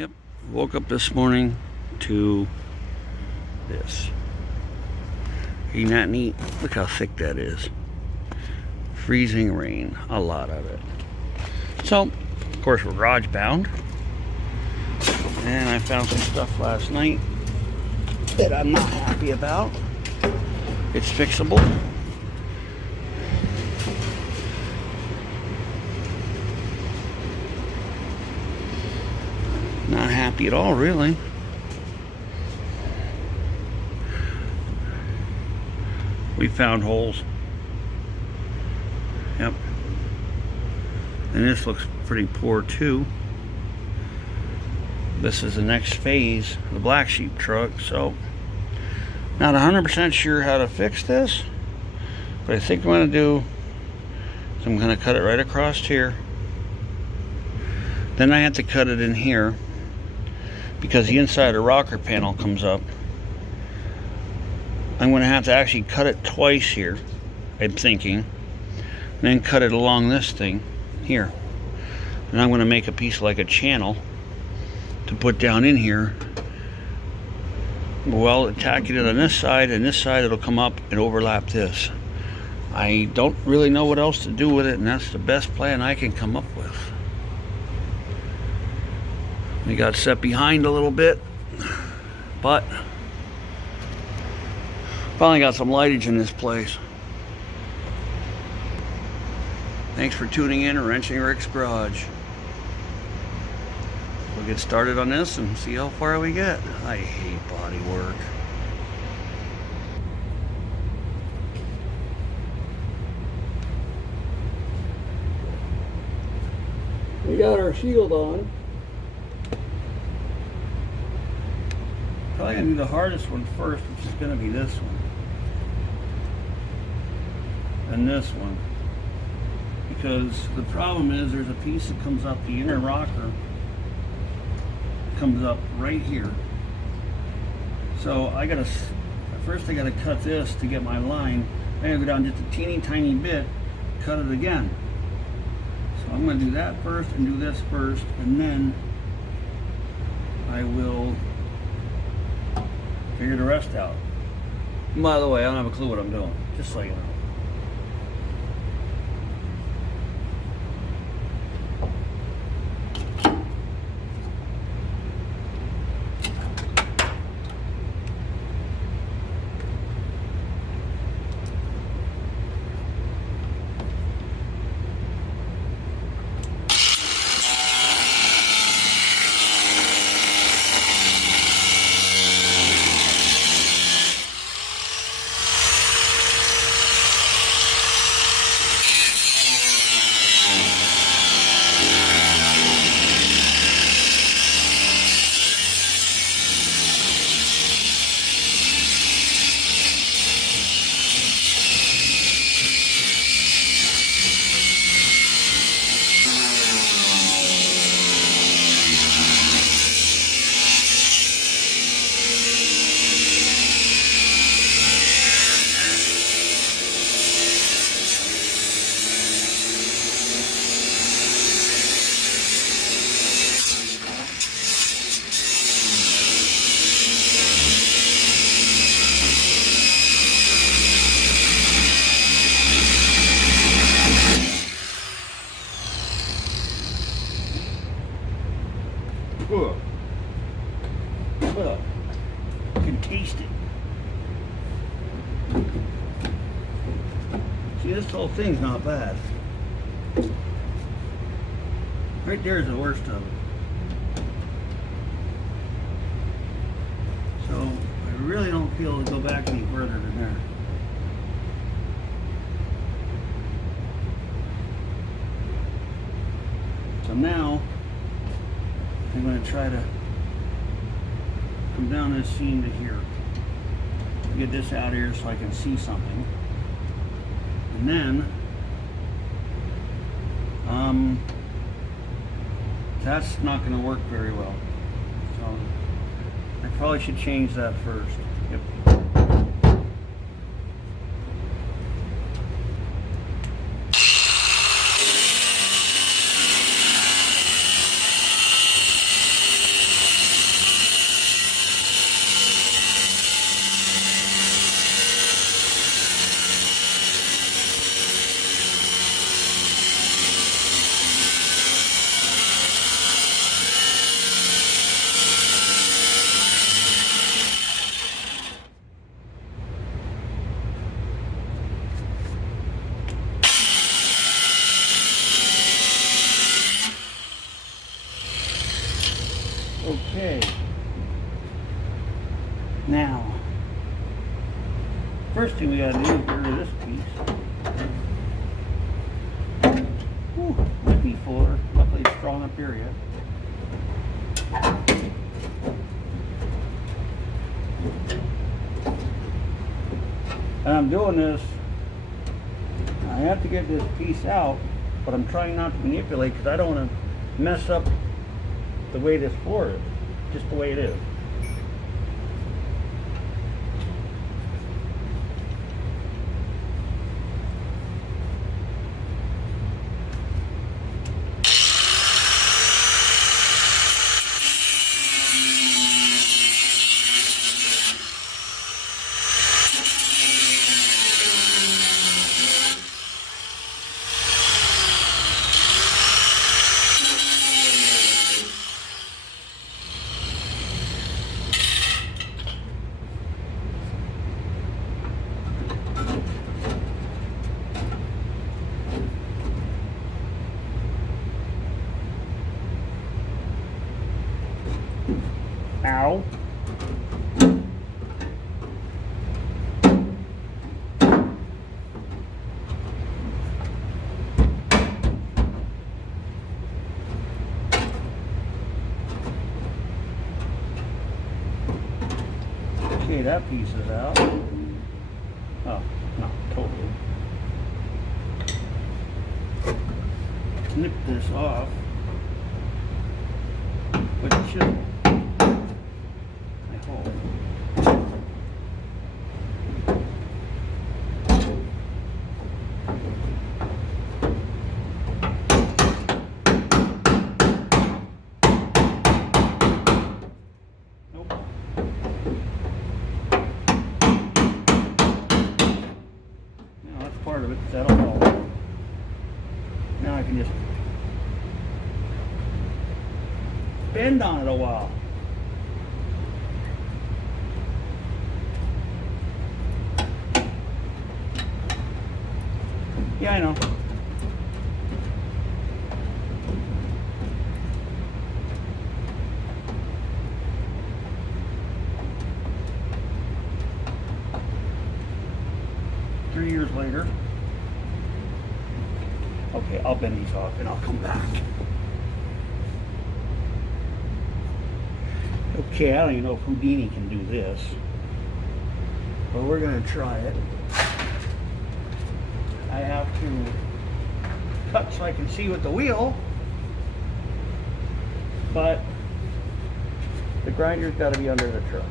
Yep, woke up this morning to this. Ain't that neat? Look how thick that is. Freezing rain, a lot of it. So, of course, we're garage bound. And I found some stuff last night that I'm not happy about. It's fixable. Not happy at all, really. We found holes. Yep. And this looks pretty poor too. This is the next phase of the Black Sheep truck, so not 100% sure how to fix this, but I think what I'm going to do is I'm going to cut it right across here. Then I have to cut it in here because the inside of the rocker panel comes up. I'm going to have to actually cut it twice here, I'm thinking, and then cut it along this thing here. And I'm going to make a piece like a channel to put down in here. Well, attacking it on this side, and this side it'll come up and overlap this. I don't really know what else to do with it, and that's the best plan I can come up with. We got set behind a little bit, but finally got some lightage in this place. Thanks for tuning in to Wrenching Rick's Garage. We'll get started on this and see how far we get. I hate body work. We got our shield on. Probably gonna do the hardest one first, which is gonna be this one. And this one. Because the problem is there's a piece that comes up, the inner rocker comes up right here. So first I gotta cut this to get my line. I gotta go down just a teeny tiny bit, cut it again. So I'm gonna do that first and do this first, and then I will figure the rest out. And by the way, I don't have a clue what I'm doing, just so you know. You can taste it. See, this whole thing's not bad. Right there is the worst of it. So I really don't feel to go back any further than there. So now I'm going to try to come down this seam to here. Get this out here so I can see something. And then that's not going to work very well. So I probably should change that first. Yep. Okay. Now, first thing we gotta do is get rid of this piece. Whew, might be fuller. Luckily it's strong up here yet. And I'm doing this, I have to get this piece out, but I'm trying not to manipulate because I don't want to mess up the way this floor is, just the way it is. Ow. Okay, that piece is out. Oh, not totally. Snip this off with the chisel. I hope. Nope. Now that's part of it. That'll help. Now I can just bend on it a while. Yeah, I know. Three years later. Okay, I'll bend these off and I'll come back. Okay, I don't even know if Houdini can do this, but we're gonna try it. I have to cut so I can see with the wheel, but the grinder's got to be under the truck.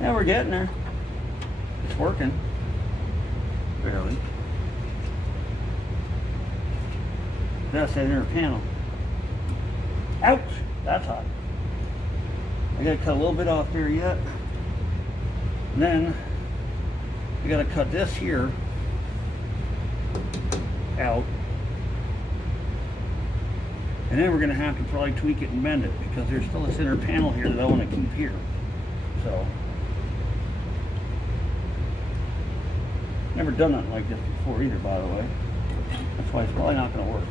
Yeah, we're getting there. It's working. Barely. That's that inner panel. Ouch! That's hot. I gotta cut a little bit off here yet. And then I gotta cut this here out. And then we're gonna have to probably tweak it and bend it because there's still this inner panel here that I want to keep here. So never done nothing like this before either, by the way. That's why it's probably not going to work.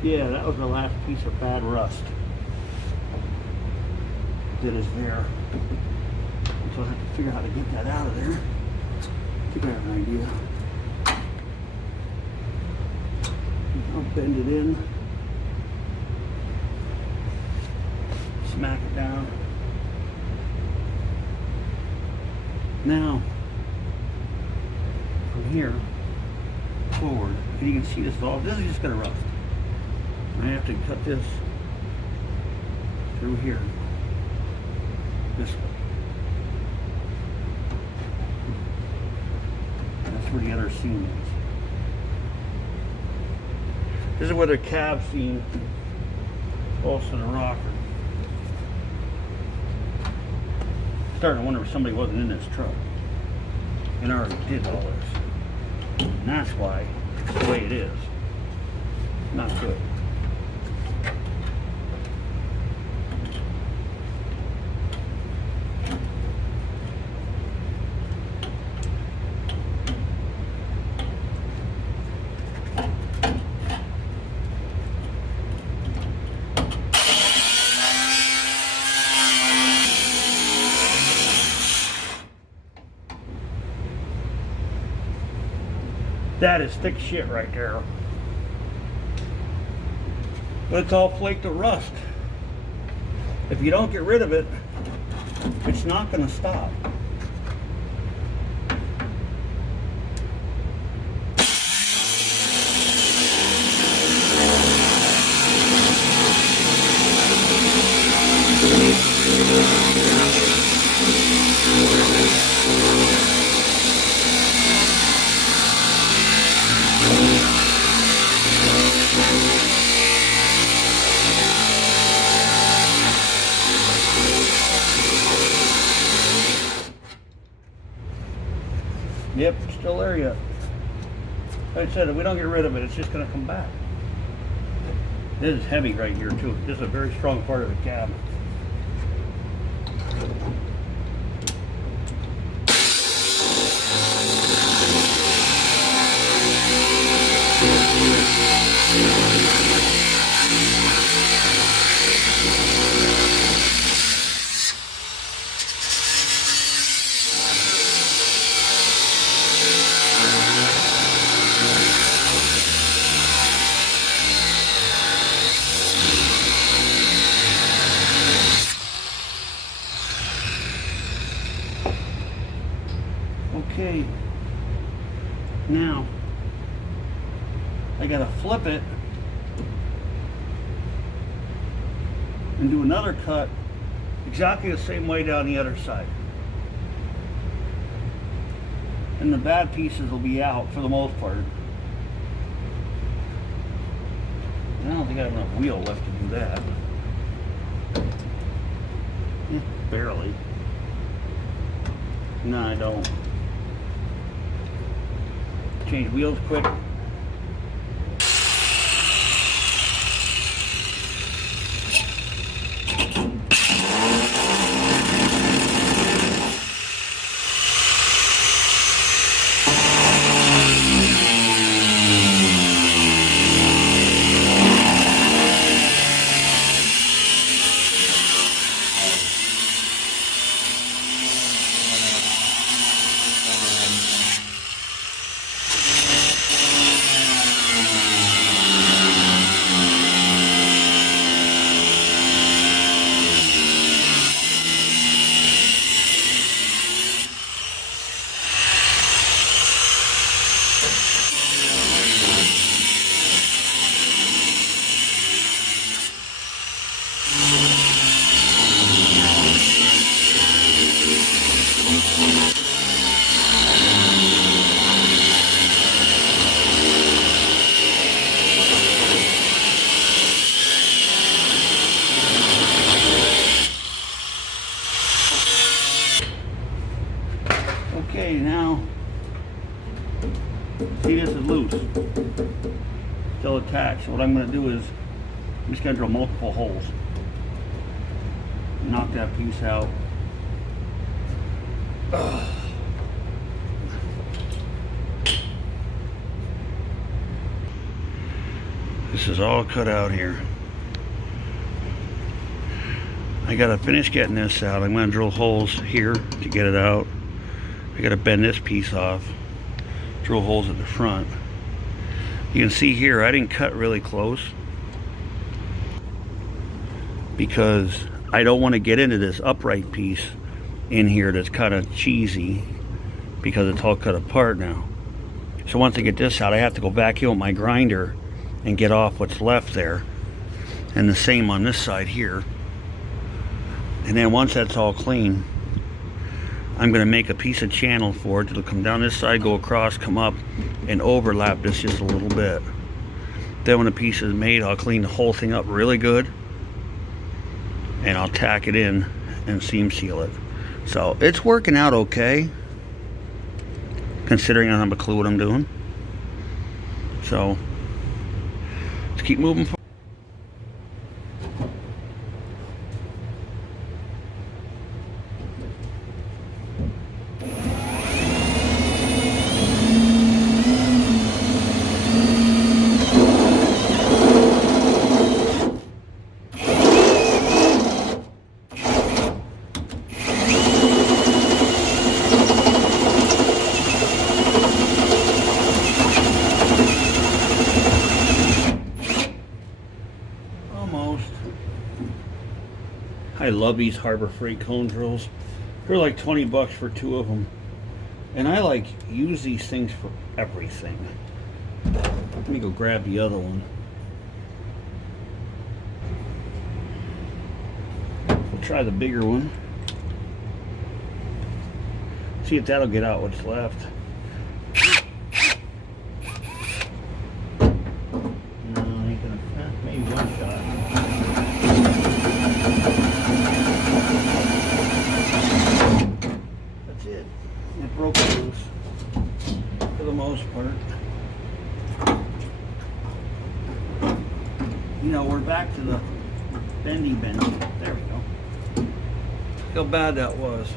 Yeah, that was the last piece of bad rust that is there. So I have to figure out how to get that out of there. I think I have an idea. I'll bend it in. Smack it down. Now, from here forward, and you can see this is all, this is just gonna rust. I have to cut this through here, this way. That's where the other seam is. This is where the cab seam falls to the rocker. Starting to wonder if somebody wasn't in this truck and already did all this. And that's why it's the way it is. Not good. That is thick shit right there. But it's all flaked to rust. If you don't get rid of it, it's not going to stop. Yep, it's still there yet. Like I said, if we don't get rid of it, it's just going to come back. This is heavy right here too. This is a very strong part of the cab. Okay, now I gotta flip it and do another cut exactly the same way down the other side. And the bad pieces will be out for the most part. I don't think I have enough wheel left to do that. Barely. No, I don't. Change wheels quick. Okay, now, see, this is loose, still attached. So what I'm going to do is, I'm just going to drill multiple holes, knock that piece out. This is all cut out here. I gotta finish getting this out. I'm gonna drill holes here to get it out. I gotta bend this piece off, drill holes at the front. You can see here I didn't cut really close because I don't want to get into this upright piece in here that's kind of cheesy because it's all cut apart now. So once I get this out, I have to go back in with my grinder and get off what's left there. And the same on this side here. And then once that's all clean, I'm going to make a piece of channel for it. It'll come down this side, go across, come up, and overlap this just a little bit. Then when the piece is made, I'll clean the whole thing up really good. And I'll tack it in and seam seal it. So it's working out okay, considering I don't have a clue what I'm doing. So let's keep moving forward. I love these Harbor Freight cone drills. They're like 20 bucks for 2 of them. And I like use these things for everything. Let me go grab the other one. We'll try the bigger one. See if that'll get out what's left. No, ain't gonna, maybe one shot. It broke loose for the most part. You know, we're back to the bendy. There we go. Look how bad that was.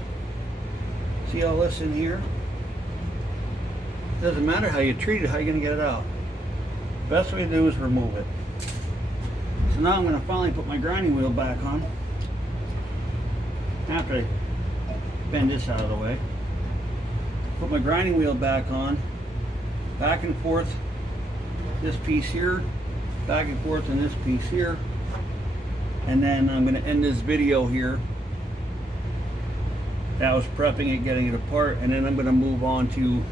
See all this in here? It doesn't matter how you treat it, how you're going to get it out. Best way to do is remove it. So now I'm going to finally put my grinding wheel back on. After I bend this out of the way. Put my grinding wheel back on, back and forth, this piece here, back and forth on this piece here, and then I'm going to end this video here. That was prepping it, getting it apart, and then I'm going to move on to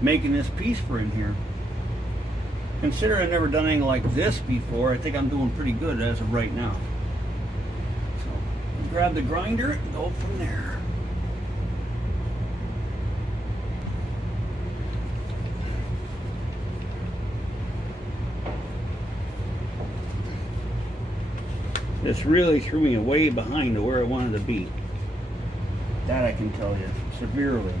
making this piece for in here. Considering I've never done anything like this before, I think I'm doing pretty good as of right now. So, grab the grinder and go from there. This really threw me way behind to where I wanted to be. That I can tell you, severely.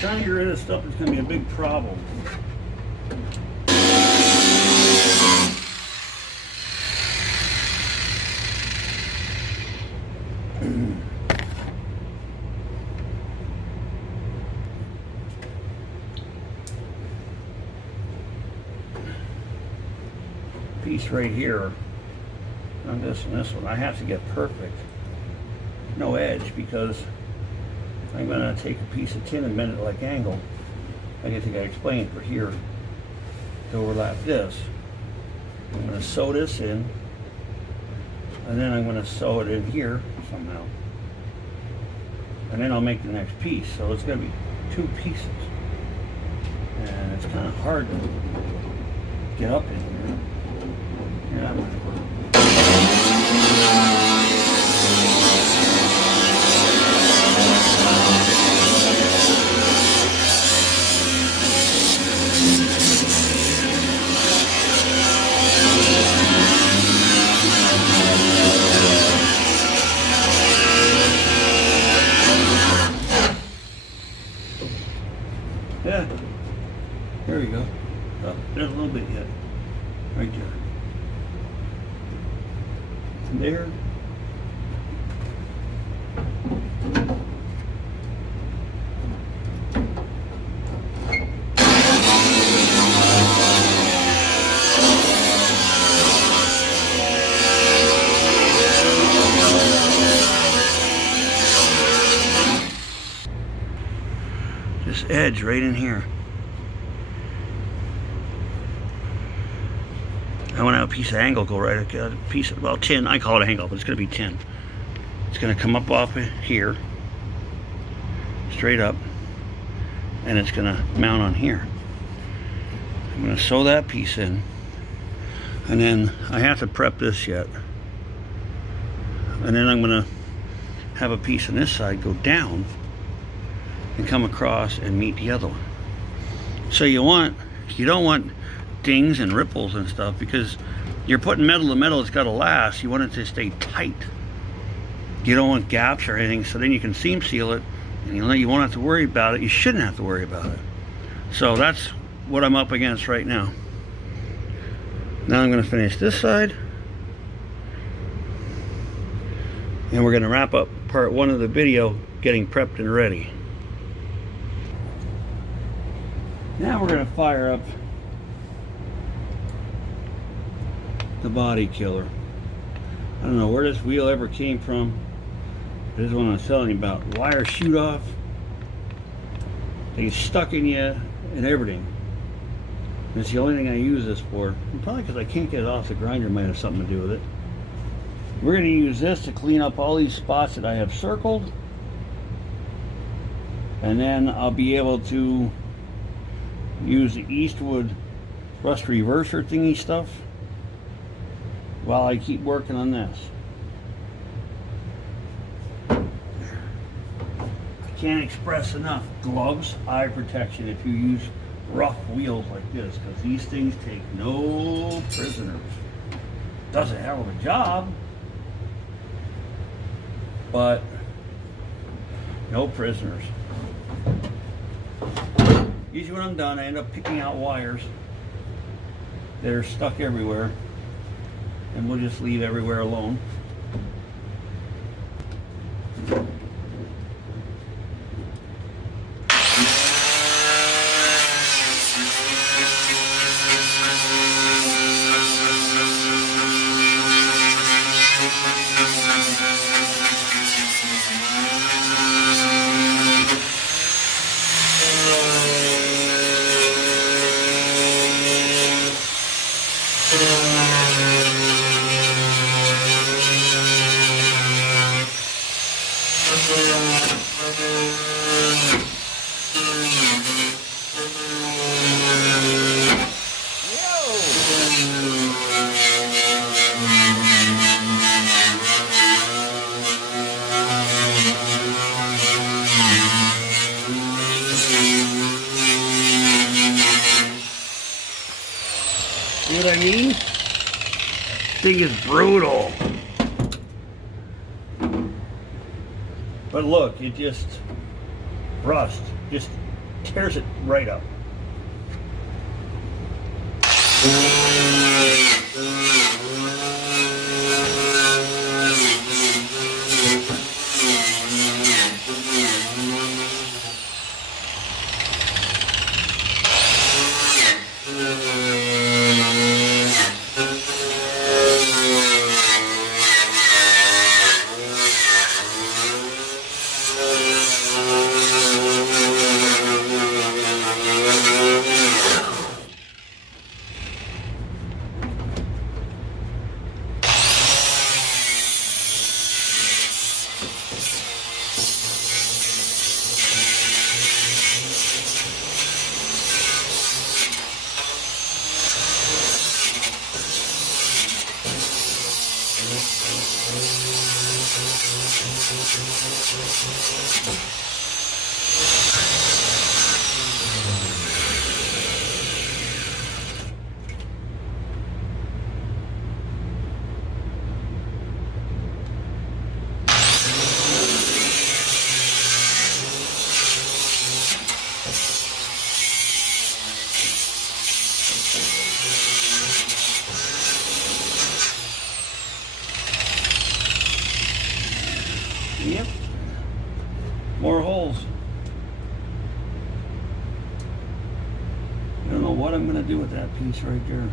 Trying to get rid of stuff is going to be a big problem. Piece right here on this and this one, I have to get perfect, no edge, because I'm going to take a piece of tin and bend it like angle. I think I explained for here to overlap this. I'm going to sew this in, and then I'm going to sew it in here somehow. And then I'll make the next piece. So it's going to be 2 pieces. And it's kind of hard to get up in here. Yeah, Yeah. There you go. Oh, there's a little bit yet. Right there. There. This edge right in here. I want to have a piece of angle go right, a piece of, well, tin, I call it angle, but it's going to be tin. It's going to come up off of here, straight up, and it's going to mount on here. I'm going to sew that piece in, and then I have to prep this yet. And then I'm going to have a piece on this side go down and come across and meet the other one. So you don't want dings and ripples and stuff, because you're putting metal to metal. It's got to last. You want it to stay tight. You don't want gaps or anything, so then you can seam seal it, and you won't have to worry about it. You shouldn't have to worry about it. So that's what I'm up against right now. Now I'm going to finish this side, and we're going to wrap up part 1 of the video getting prepped and ready. Now we're going to fire up the body killer. I don't know where this wheel ever came from. This is what I was telling you about. Wire shoot off. They get stuck in you and everything. And it's the only thing I use this for. And probably because I can't get it off the grinder might have something to do with it. We're going to use this to clean up all these spots that I have circled. And then I'll be able to use the Eastwood rust reverser thingy stuff while I keep working on this. I can't express enough. Gloves, eye protection if you use rough wheels like this, because these things take no prisoners. Does a hell of a job, but no prisoners. Usually when I'm done, I end up picking out wires that are stuck everywhere, and we'll just leave everywhere alone. See what I mean? Thing is brutal. But look, it just rust, just tears it right up. what I'm gonna do with that piece right there.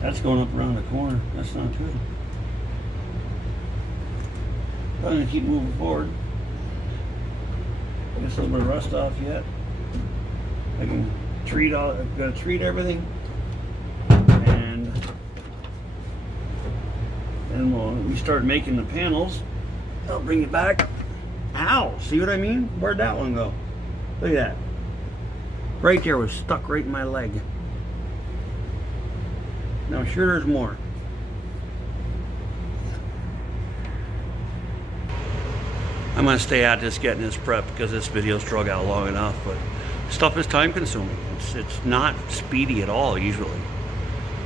That's going up around the corner. That's not good. I'm gonna keep moving forward. I guess a little bit of rust off yet. I can treat all. I've got to treat everything, and then when we start making the panels, I'll bring it back. Ow! See what I mean? Where'd that one go? Look at that. Right there was stuck right in my leg. Now I'm sure there's more. I'm going to stay at this getting this prep because this video's drug out long enough, but stuff is time consuming. It's not speedy at all usually.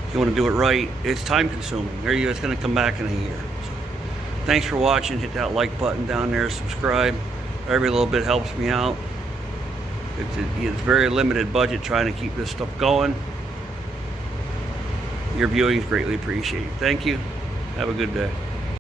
If you want to do it right, it's time consuming. It's going to come back in a year. So, thanks for watching. Hit that like button down there, subscribe. Every little bit helps me out. It's very limited budget trying to keep this stuff going. Your viewing is greatly appreciated. Thank you. Have a good day.